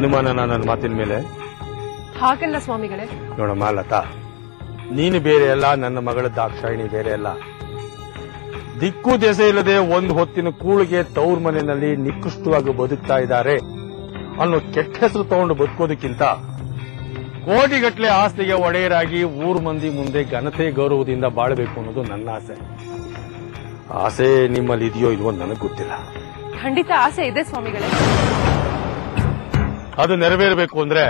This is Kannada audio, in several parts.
ಅನುಮಾನನ ನನ್ನ ಮಾತಿನ ಮೇಲೆ? ಹಾಗಲ್ಲ ಸ್ವಾಮಿಗಳೇ. ನೋಡಮ್ಮ ಲತಾ, ನೀನು ಬೇರೆ ಅಲ್ಲ, ನನ್ನ ಮಗಳ ದಾಕ್ಷಾಯಿಣಿ ಬೇರೆ ಅಲ್ಲ. ದಿಕ್ಕು ದೆಸೆ ಇಲ್ಲದೆ ಒಂದು ಹೊತ್ತಿನ ಕೂಳಿಗೆ ತವ್ರ ಮನೆಯಲ್ಲಿ ನಿಕೃಷ್ಟವಾಗಿ ಬದುಕ್ತಾ ಇದ್ದಾರೆ ಅನ್ನೋ ಕೆಟ್ಟ ಹೆಸರು ತಗೊಂಡು ಬದುಕೋದಕ್ಕಿಂತ ಕೋಟಿಗಟ್ಟಲೆ ಆಸ್ತಿಗೆ ಒಡೆಯರಾಗಿ ಊರ್ ಮಂದಿ ಮುಂದೆ ಘನತೆ ಗೌರವದಿಂದ ಬಾಳಬೇಕು ಅನ್ನೋದು ನನ್ನ ಆಸೆ. ಆಸೆ ನಿಮ್ಮಲ್ಲಿ ಇದೆಯೋ ಇಲ್ವೋ ನನಗೆ ಗೊತ್ತಿಲ್ಲ. ಖಂಡಿತ ಆಸೆ ಇದೆ ಸ್ವಾಮಿಗಳೇ. ಅದು ನೆರವೇರಬೇಕು ಅಂದ್ರೆ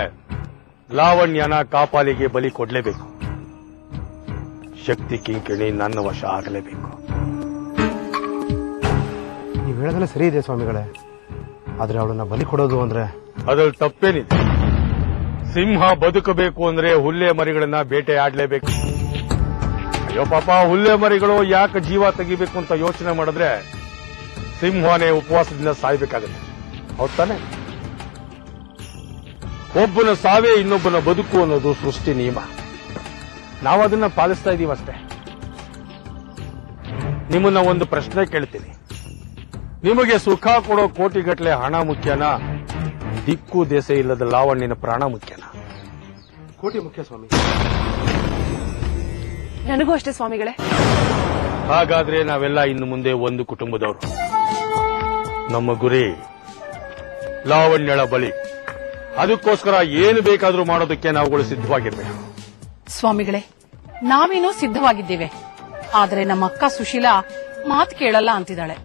ಲಾವಣ್ಯನ ಕಾಪಾಲಿಗೆ ಬಲಿ ಕೊಡ್ಲೇಬೇಕು. ಶಕ್ತಿ ಕಿಂಕಿಣಿ ನನ್ನ ವಶ ಆಗಲೇಬೇಕು. ನೀವು ಹೇಳೋದೆಲ್ಲ ಸರಿ ಇದೆ ಸ್ವಾಮಿಗಳೇ, ಆದ್ರೆ ಅವಳನ್ನ ಬಲಿ ಕೊಡೋದು ಅಂದ್ರೆ ಅದ್ರಲ್ಲಿ ತಪ್ಪೇನಿದೆ. ಸಿಂಹ ಬದುಕಬೇಕು ಅಂದ್ರೆ ಹುಲ್ಲೆ ಮರಿಗಳನ್ನ ಬೇಟೆ ಆಡ್ಲೇಬೇಕು. ಅಯ್ಯೋ ಪಾಪ, ಹುಲ್ಲೆ ಮರಿಗಳು ಯಾಕೆ ಜೀವ ತೆಗಿಬೇಕು ಅಂತ ಯೋಚನೆ ಮಾಡಿದ್ರೆ ಸಿಂಹನೇ ಉಪವಾಸದಿಂದ ಸಾಯ್ಬೇಕಾಗತ್ತೆ. ಹೌದ್ ತಾನೆ? ಒಬ್ಬನ ಸಾವೇ ಇನ್ನೊಬ್ಬನ ಬದುಕು ಅನ್ನೋದು ಸೃಷ್ಟಿ ನಿಯಮ. ನಾವು ಅದನ್ನ ಪಾಲಿಸ್ತಾ ಇದೀವಷ್ಟೇ. ನಿಮ್ಮನ್ನ ಒಂದು ಪ್ರಶ್ನೆ ಕೇಳ್ತೀನಿ. ನಿಮಗೆ ಸುಖ ಕೊಡೋ ಕೋಟಿಗಟ್ಟಲೆ ಹಣ ಮುಖ್ಯನಾ, ದಿಕ್ಕು ದೇಸೆ ಇಲ್ಲದ ಲಾವಣ್ಯನ ಪ್ರಾಣ ಮುಖ್ಯನಾ? ಕೋಟಿ ಮುಖ್ಯ ಸ್ವಾಮಿ. ನನಗೂ ಅಷ್ಟೇ ಸ್ವಾಮಿಗಳೇ. ಹಾಗಾದ್ರೆ ನಾವೆಲ್ಲ ಇನ್ನು ಮುಂದೆ ಒಂದು ಕುಟುಂಬದವರು. ನಮ್ಮ ಗುರಿ ಲಾವಣ್ಯಳ ಬಲಿ. ಅದಕ್ಕೋಸ್ಕರ ಏನು ಬೇಕಾದ್ರೂ ಮಾಡೋದಕ್ಕೆ ನಾವುಗಳು ಸಿದ್ಧವಾಗಿರ್ಬೇಕು. ಸ್ವಾಮಿಗಳೇ, ನಾವೇನೋ ಸಿದ್ಧವಾಗಿದ್ದೇವೆ, ಆದ್ರೆ ನಮ್ಮ ಅಕ್ಕ ಸುಶೀಲಾ ಮಾತು ಕೇಳಲ್ಲ ಅಂತಿದ್ದಾಳೆ.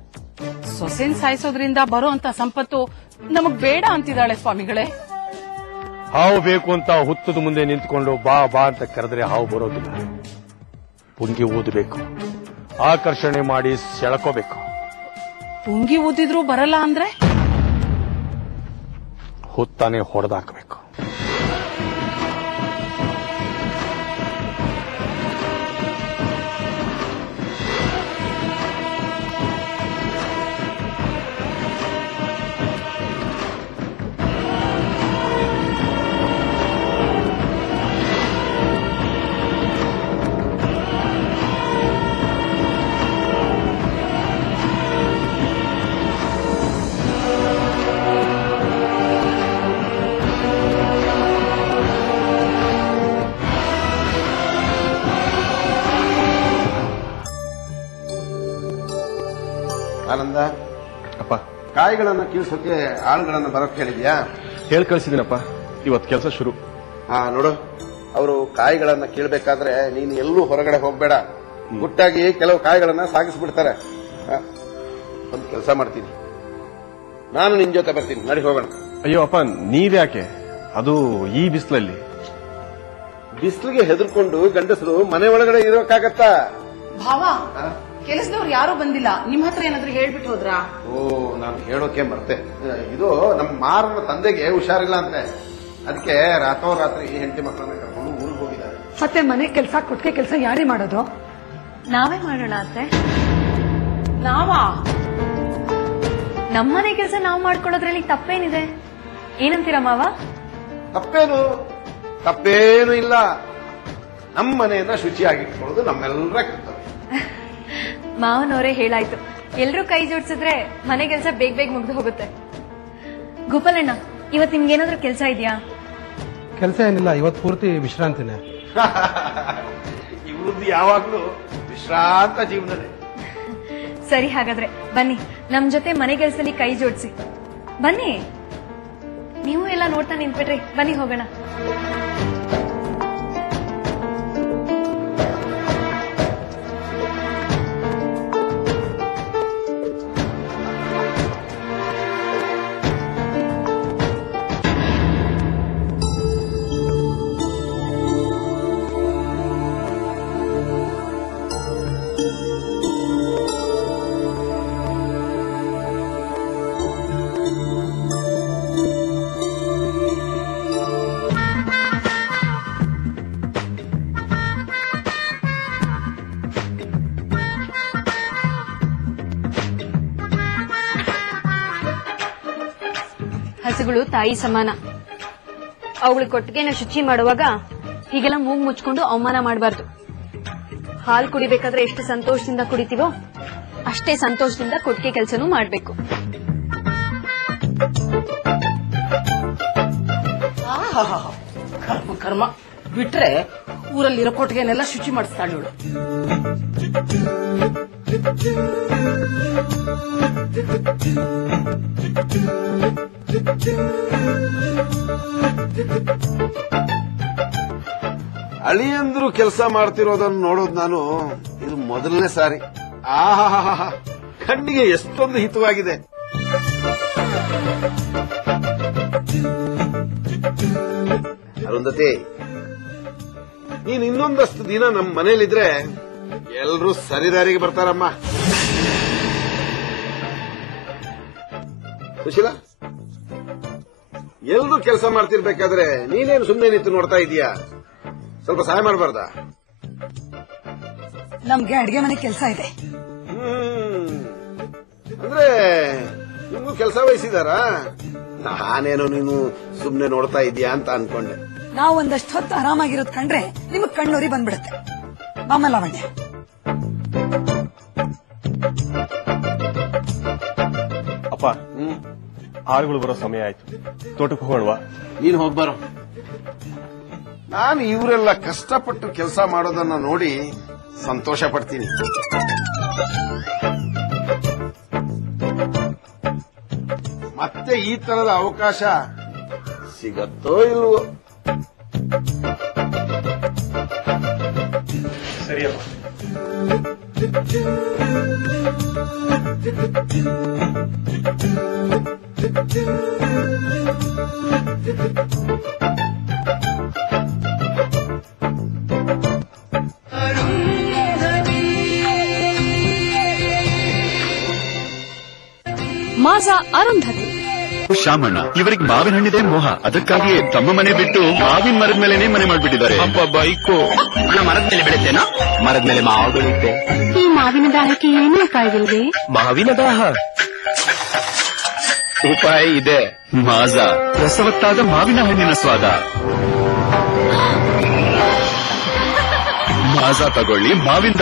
ಸೊಸೆನ್ ಸಾಯಿಸೋದ್ರಿಂದ ಬರೋ ಅಂತ ಸಂಪತ್ತು ನಮಗ್ ಬೇಡ ಅಂತಿದ್ದಾಳೆ ಸ್ವಾಮಿಗಳೇ. ಹಾವು ಬೇಕು ಅಂತ ಹುತ್ತದ ಮುಂದೆ ನಿಂತ್ಕೊಂಡು ಬಾ ಬಾ ಅಂತ ಕರೆದ್ರೆ ಹಾವು ಬರೋದಿಲ್ಲ. ಪುಂಗಿ ಊದಬೇಕು, ಆಕರ್ಷಣೆ ಮಾಡಿ ಸೆಳ್ಕೋಬೇಕು. ಪುಂಗಿ ಊದಿದ್ರೂ ಬರಲ್ಲ ಅಂದ್ರೆ ಹುತ್ತಾನೆ ಹೊಡೆದಾಕಬೇಕು. ಆನಂದ ಅಪ್ಪ, ಕಾಯಿಗಳನ್ನ ಕೀಳ್ಸೋಕೆ ಆಳುಗಳನ್ನ ಬರೋಕೆ ಹೇಳಿದ್ಯಾ? ಹೇಳಿ ಕಳಿಸಿದ್ದೀನಪ್ಪ, ಇವತ್ತು ಕೆಲಸ ಶುರು. ನೋಡು, ಅವರು ಕಾಯಿಗಳನ್ನ ಕೀಳ್ಬೇಕಾದ್ರೆ ನೀನು ಎಲ್ಲೂ ಹೊರಗಡೆ ಹೋಗ್ಬೇಡ. ಗುಟ್ಟಾಗಿ ಕೆಲವು ಕಾಯಿಗಳನ್ನ ಸಾಗಿಸ್ಬಿಡ್ತಾರೆ. ಒಂದು ಕೆಲಸ ಮಾಡ್ತೀನಿ, ನಾನು ನಿನ್ ಜೊತೆ ಬರ್ತೀನಿ, ನಡಿ ಹೋಗೋಣ. ಅಯ್ಯೋ ಅಪ್ಪ, ನೀವ್ಯಾಕೆ? ಅದು ಈ ಬಿಸಿಲಲ್ಲಿ. ಬಿಸಿಲಿಗೆ ಹೆದರ್ಕೊಂಡು ಗಂಡಸರು ಮನೆ ಒಳಗಡೆ ಇರೋಕ್ಕಾಗತ್ತಾ? ಭಾವ, ಕೆಲಸದವ್ರು ಯಾರು ಬಂದಿಲ್ಲ, ನಿಮ್ ಹತ್ರ ಏನಾದ್ರೂ ಹೇಳ್ಬಿಟ್ಟು ಹೋದ್ರಾ? ನಾನು ಹೇಳೋಕೆ ಮರ್ತೆ. ಇದು ನಮ್ಮ ಮಾರನ ತಂದೆಗೆ ಹುಷಾರಿಲ್ಲ ಅಂತೆ, ಅದಕ್ಕೆ ರಾತ್ರೋರಾತ್ರಿ ಹೆಂಡತಿ ಮಕ್ಕಳನ್ನ ಕರ್ಕೊಂಡು ಊರಿಗೆ ಹೋಗಿದ್ದಾರೆ. ಮತ್ತೆ ಮನೆ ಕೆಲಸ, ಕೊಟ್ಟಿಗೆ ಕೆಲಸ ಯಾರೇ ಮಾಡೋದು? ನಾವೇ ಮಾಡೋಣ ಅತ್ತೆ. ನಾವಾ? ನಮ್ಮನೆ ಕೆಲಸ ನಾವು ಮಾಡ್ಕೊಳ್ಳೋದ್ರಲ್ಲಿ ತಪ್ಪೇನಿದೆ? ಏನಂತೀರ ಮಾವ? ತಪ್ಪೇನು ಇಲ್ಲ. ನಮ್ಮ ಮನೆಯನ್ನ ಶುಚಿಯಾಗಿಟ್ಕೊಳ್ಳೋದು ನಮ್ಮೆಲ್ಲರ ಕರ್ತವ್ಯ. ಮಾವನವರೇ ಹೇಳಾಯ್ತು, ಎಲ್ರೂ ಕೈ ಜೋಡಿಸಿದ್ರೆ ಮನೆ ಕೆಲಸ ಬೇಗ ಬೇಗ ಮುಗ್ದು ಹೋಗುತ್ತೆ. ಗೋಪಾಲಣ್ಣ, ಇವತ್ತು ನಿಮ್ಗೇನಾದ್ರೂ ಕೆಲಸ ಇದೆಯಾ? ಕೆಲಸ ಏನಿಲ್ಲ, ಇವತ್ತು ಪೂರ್ತಿ ವಿಶ್ರಾಂತಿನೇ. ಇವ್ರದ್ದು ಯಾವಾಗ್ಲೂ ವಿಶ್ರಾಂತ ಜೀವನನೇ. ಸರಿ, ಹಾಗಾದ್ರೆ ಬನ್ನಿ, ನಮ್ ಜೊತೆ ಮನೆ ಕೆಲಸದಲ್ಲಿ ಕೈ ಜೋಡಿಸಿ. ಬನ್ನಿ, ನೀವು ಎಲ್ಲ ನೋಡ್ತಾ ನಿಂತ್ಬಿಟ್ರಿ, ಬನ್ನಿ ಹೋಗೋಣ. ಹಸುಗಳು ತಾಯಿ ಸಮಾನ. ಅವುಗಳ ಕೊಟ್ಟಿಗೆನ ಶುಚಿ ಮಾಡುವಾಗ ಹೀಗೆಲ್ಲ ಮೂಗು ಮುಚ್ಕೊಂಡು ಅವಮಾನ ಮಾಡಬಾರ್ದು. ಹಾಲು ಕುಡಿಬೇಕಾದ್ರೆ ಎಷ್ಟು ಸಂತೋಷದಿಂದ ಕುಡಿತೀವೋ ಅಷ್ಟೇ ಸಂತೋಷದಿಂದ ಕೊಟ್ಟಿಗೆ ಕೆಲಸನೂ ಮಾಡಬೇಕು. ಕರ್ಮ ಕರ್ಮ ಬಿಟ್ರೆ ಊರಲ್ಲಿರೋ ಕೊಟ್ಟಿಗೆನೆಲ್ಲ ಶುಚಿ ಮಾಡಿಸ್ತಾಳೆ ಇವಳು. ಅಳಿಯಂದ್ರು ಕೆಲಸ ಮಾಡ್ತಿರೋದನ್ನು ನೋಡೋದು ನಾನು ಇದು ಮೊದಲನೇ ಸಾರಿ. ಆಹಾ, ಕಣ್ಣಿಗೆ ಎಷ್ಟೊಂದು ಹಿತವಾಗಿದೆ. ಅರುಂಧತಿ, ನೀನ್ ಇನ್ನೊಂದಷ್ಟು ದಿನ ನಮ್ಮ ಮನೇಲಿದ್ರೆ ಎಲ್ರೂ ಸರಿದಾರಿಗೆ ಬರ್ತಾರಮ್ಮ. ಸುಶೀಲಾ, ಎಲ್ರೂ ಕೆಲಸ ಮಾಡ್ತಿರ್ಬೇಕಾದ್ರೆ ನೀನೇನು ಸುಮ್ಮನೆ ನಿಂತು ನೋಡ್ತಾ ಇದೀಯಾ? ಸ್ವಲ್ಪ ಸಹಾಯ ಮಾಡಬಾರ್ದ? ನಮ್ಗೆ ಅಡ್ಗೆ ಮನೆ ಕೆಲಸ ಇದೆ. ಅಂದ್ರೆ ನಿಮ್ಗೂ ಕೆಲಸ ವಹಿಸಿದಾರಾ? ನಾನೇನೋ ನೀನು ಸುಮ್ನೆ ನೋಡ್ತಾ ಇದೀಯಾ ಅಂತ ಅನ್ಕೊಂಡೆ. ನಾವು ಒಂದಷ್ಟು ಹೊತ್ತು ಆರಾಮಾಗಿರೋದ್ ಕಂಡ್ರೆ ನಿಮಗ್ ಕಣ್ಣೂರಿ ಬಂದ್ಬಿಡುತ್ತೆ. ಮಾಮ ಲಾವಣ್ಯ, ಅಪ್ಪ, ಆಳುಗಳು ಬರೋ ಸಮಯ ಆಯ್ತು, ತೋಟಕ್ಕೆ ಹೋಗೋಣವಾ? ನೀನು ಹೋಗ್ಬಾರೋ. ನಾನು ಇವರೆಲ್ಲ ಕಷ್ಟಪಟ್ಟು ಕೆಲಸ ಮಾಡೋದನ್ನ ನೋಡಿ ಸಂತೋಷ ಪಡ್ತೀನಿ. ಮತ್ತೆ ಈ ತರದ ಅವಕಾಶ ಸಿಗತ್ತೋ ಇಲ್ವೋ? ಸರಿಯಪ್ಪ. ಮಾಸ ಅರುಂಧತಿ. ಶಾಮಣ್ಣ ಇವರಿಗೆ ಮಾವಿನ ಹಣ್ಣಿದೆ ಮೋಹ, ಅದಕ್ಕಾಗಿಯೇ ತಮ್ಮ ಮನೆ ಬಿಟ್ಟು ಮಾವಿನ ಮರದ ಮೇಲೆನೇ ಮನೆ ಮಾಡ್ಬಿಟ್ಟಿದ್ದಾರೆ. ಬೈಕು ಮರದ ಮೇಲೆ ಬೆಳೆತೇನಾ? ಮರದ ಮೇಲೆ ಮಾವುಗಳಿದ್ದೆ. ಈ ಮಾವಿನ ದಾಹಕ್ಕೆ ಏನೂ ಕಾಯ್ದಿಲ್ವೇ? ಮಾವಿನ ದಾಹ ಉಪಾಯ ಇದೆ. ಮಾಜ ರಸವತ್ತಾದ ಮಾವಿನ ಹಣ್ಣಿನ ಸ್ವಾದ. ಮಾಜ ತಗೊಳ್ಳಿ, ಮಾವಿನ